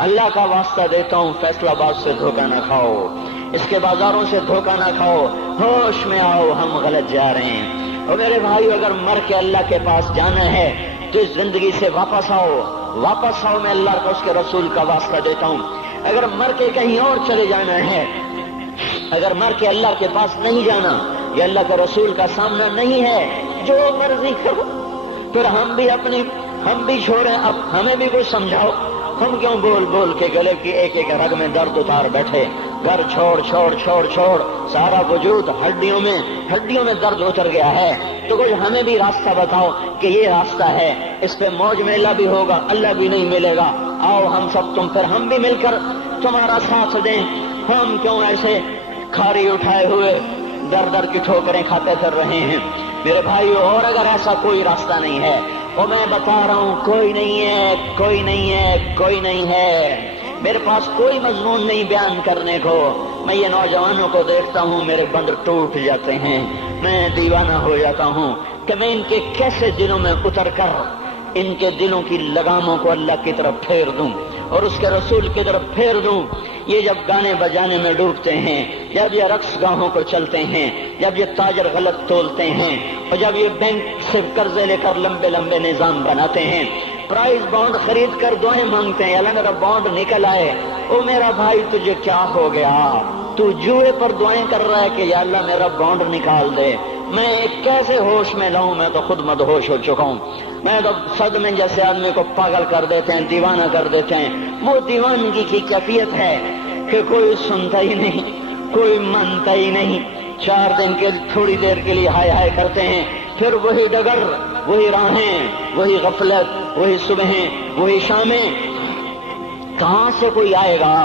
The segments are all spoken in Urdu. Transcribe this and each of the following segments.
اللہ کا واسطہ دیتا ہوں فیصلہ باد سے دھوکہ نہ کھاؤ، اس کے بازاروں سے دھوکہ نہ کھاؤ، ہوش میں آؤ ہم غلط جا رہے ہیں۔ اور میرے بھائی اگر مر کے اللہ کے پاس جانا ہے تو اس زندگی سے واپس آؤ، واپس آؤ، میں اللہ کا اس کے رسول کا واسطہ دیتا ہوں۔ اگر مر کے کہیں اور چلے جانا ہے، اگر مر کے اللہ کے پاس نہیں جانا یا اللہ کے رسول کا سامنا نہیں ہے، جو مرضی کرو، پھر ہم بھی چھوڑیں، اب ہمیں بھی کچھ سمجھاؤ۔ ہم کیوں بول بول کے گلے کی ایک ایک رگ میں درد اتار بیٹھے؟ گھر چھوڑ چھوڑ چھوڑ چھوڑ، سارا وجود ہڈیوں میں درد اتر گیا ہے، تو کچھ ہمیں بھی راستہ بتاؤ کہ یہ راستہ ہے، اس پہ موج میلہ بھی ہوگا، اللہ بھی نہیں ملے گا۔ آؤ ہم سب پھر ہم بھی مل کر تمہارا ساتھ دیں۔ ہم کیوں ایسے کھاری اٹھائے ہوئے در کی ٹھوکریں کھاتے پھر رہے ہیں؟ میرے بھائیو، اور اگر ایسا کوئی راستہ نہیں ہے، اور میں بتا رہا ہوں کوئی نہیں ہے، کوئی نہیں ہے، کوئی نہیں ہے، میرے پاس کوئی مضمون نہیں بیان کرنے کو۔ میں یہ نوجوانوں کو دیکھتا ہوں، میرے بندر ٹوٹ جاتے ہیں، میں دیوانہ ہو جاتا ہوں کہ میں ان کے کیسے دلوں میں اتر کر ان کے دلوں کی لگاموں کو اللہ کی طرف پھیر دوں اور اس کے رسول کی طرف پھیر دوں۔ یہ جب گانے بجانے میں ڈوبتے ہیں، جب یہ رقص گاہوں کو چلتے ہیں، جب یہ تاجر غلط تولتے ہیں، اور جب یہ بینک سے قرضے لے کر لمبے لمبے نظام بناتے ہیں، پرائز بانڈ خرید کر دعائیں مانگتے ہیں، اللہ میرا بانڈ نکل آئے۔ او میرا بھائی، تجھے کیا ہو گیا؟ تو جوئے پر دعائیں کر رہا ہے کہ یا اللہ میرا بانڈ نکال دے۔ میں کیسے ہوش میں لاؤں؟ میں تو خود مدہوش ہو چکا ہوں۔ میں تو صدمے جیسے آدمی کو پاگل کر دیتے ہیں، دیوانہ کر دیتے ہیں۔ وہ دیوانگی کی کیفیت ہے کہ کوئی سنتا ہی نہیں، کوئی مانتا ہی نہیں۔ 4 دن کے تھوڑی دیر کے لیے ہائے ہائے کرتے ہیں، پھر وہی ڈگر، وہی راہیں، وہی غفلت، وہی صبحیں، وہی شامیں۔ کہاں سے کوئی آئے گا؟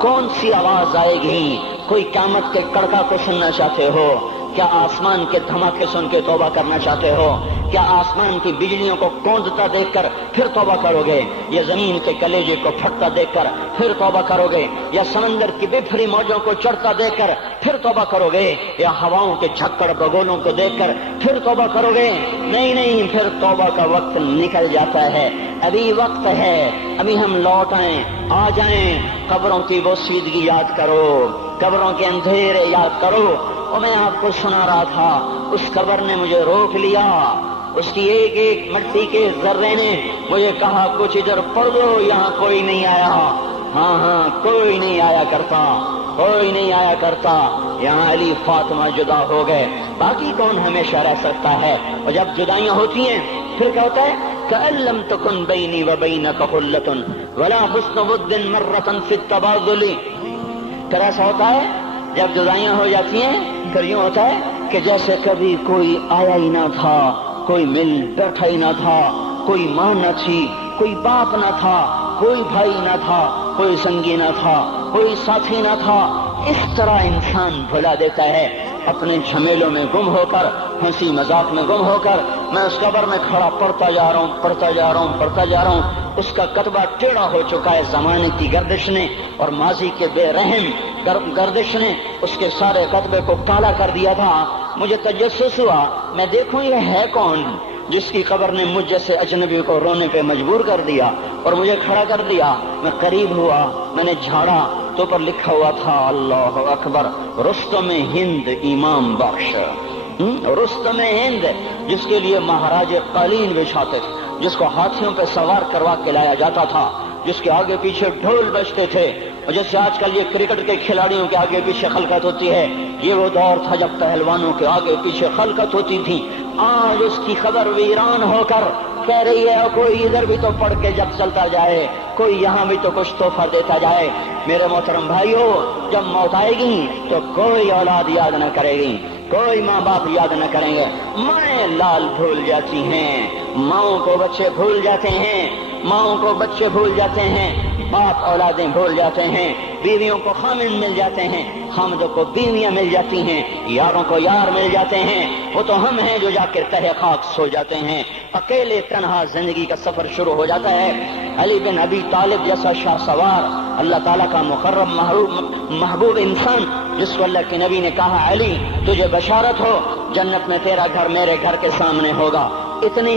کون سی آواز آئے گی؟ کوئی قیامت کے کڑکا کو سننا چاہتے ہو؟ کیا آسمان کے دھماکے سن کے توبہ کرنا چاہتے ہو؟ کیا آسمان کی بجلیوں کو کوندتا دیکھ کر پھر توبہ کرو گے؟ یا زمین کے کلیجے کو پھٹتا دیکھ کر پھر توبہ کرو گے؟ یا سمندر کی بفری موجوں کو چڑھتا دیکھ کر پھر توبہ کرو گے؟ یا ہواؤں کے جھکڑ بگولوں کو دیکھ کر پھر توبہ کرو گے؟ نہیں، پھر توبہ کا وقت نکل جاتا ہے۔ ابھی وقت ہے، ابھی ہم لوٹ آئیں، آ جائیں۔ قبروں کی وہ سیدگی یاد کرو، قبروں کے اندھیرے یاد کرو۔ اور میں آپ کو سنا رہا تھا، اس قبر نے مجھے روک لیا، اس کی ایک ایک مٹی کے ذرے نے مجھے کہا کچھ ادھر پڑھ دو، یہاں کوئی نہیں آیا۔ ہاں، کوئی نہیں آیا کرتا، کوئی نہیں آیا کرتا۔ یہاں علی فاطمہ جدا ہو گئے، باقی کون ہمیشہ رہ سکتا ہے؟ اور جب جدائیاں ہوتی ہیں پھر کیا ہوتا ہے؟ كأن لم تكن بيني وبينك خلة ولا حسن ود مرة في التبادل۔ پھر ایسا ہوتا ہے جب جدائیاں ہو جاتی ہیں، پھر یوں ہوتا ہے کہ جیسے کبھی کوئی آیا ہی نہ تھا، کوئی مل بیٹھا ہی نہ تھا، کوئی ماں نہ تھی، کوئی باپ نہ تھا، کوئی بھائی نہ تھا، کوئی سنگی نہ تھا، کوئی ساتھی نہ تھا۔ اس طرح انسان بھلا دیتا ہے اپنے جھمیلوں میں گم ہو کر، ہنسی مذاق میں گم ہو کر۔ میں اس قبر میں کھڑا پڑھتا جا رہا ہوں، اس کا کتبہ ٹیڑھا ہو چکا ہے زمانے کی گردش نے اور ماضی کے بے رحم گردش نے اس کے سارے کتبے کو کالا کر دیا تھا۔ مجھے تجسس ہوا، میں دیکھوں یہ ہے کون جس کی قبر نے مجھ جیسے اجنبی کو رونے پہ مجبور کر دیا اور مجھے کھڑا کر دیا۔ میں قریب ہوا، میں نے جھاڑا تو پر لکھا ہوا تھا اللہ اکبر، رستم ہند امام بخش۔ رستم ہند، جس کے لیے مہاراج قالین بچھاتے تھے، جس کو ہاتھیوں پہ سوار کروا کے لایا جاتا تھا، جس کے آگے پیچھے ڈھول بجتے تھے، اور جیسے آج کل یہ کرکٹ کے کھلاڑیوں کے آگے پیچھے خلقت ہوتی ہے، یہ وہ دور تھا جب پہلوانوں کے آگے پیچھے خلقت ہوتی تھی۔ آج اس کی خبر ویران ہو کر کہہ رہی ہے کوئی ادھر بھی تو پڑھ کے جب چلتا جائے، کوئی یہاں بھی تو کچھ تحفہ دیتا جائے۔ میرے محترم بھائیو، جب موت آئے گی تو کوئی اولاد یاد نہ کرے گی، کوئی ماں باپ یاد نہ کریں گے۔ مائیں لال بھول جاتی ہیں، ماؤں کو بچے بھول جاتے ہیں، ماؤں کو بچے بھول جاتے ہیں، باپ اولادیں بھول جاتے ہیں، بیویوں کو خامن مل جاتے ہیں، خامدوں کو بیویاں مل جاتی ہیں، یاروں کو یار مل جاتے ہیں۔ وہ تو ہم ہیں جو جا کے تہہ خاک سو جاتے ہیں، اکیلے تنہا زندگی کا سفر شروع ہو جاتا ہے۔ علی بن ابی طالب جیسا شاہ سوار، اللہ تعالیٰ کا مقرب محبوب انسان، جس کو اللہ کے نبی نے کہا علی تجھے بشارت ہو، جنت میں تیرا گھر میرے گھر کے سامنے ہوگا۔ اتنی